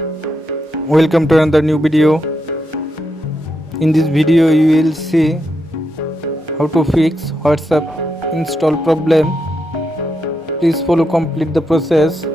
Welcome to another new video. In this video you will see how to fix WhatsApp install problem. Please follow complete the process.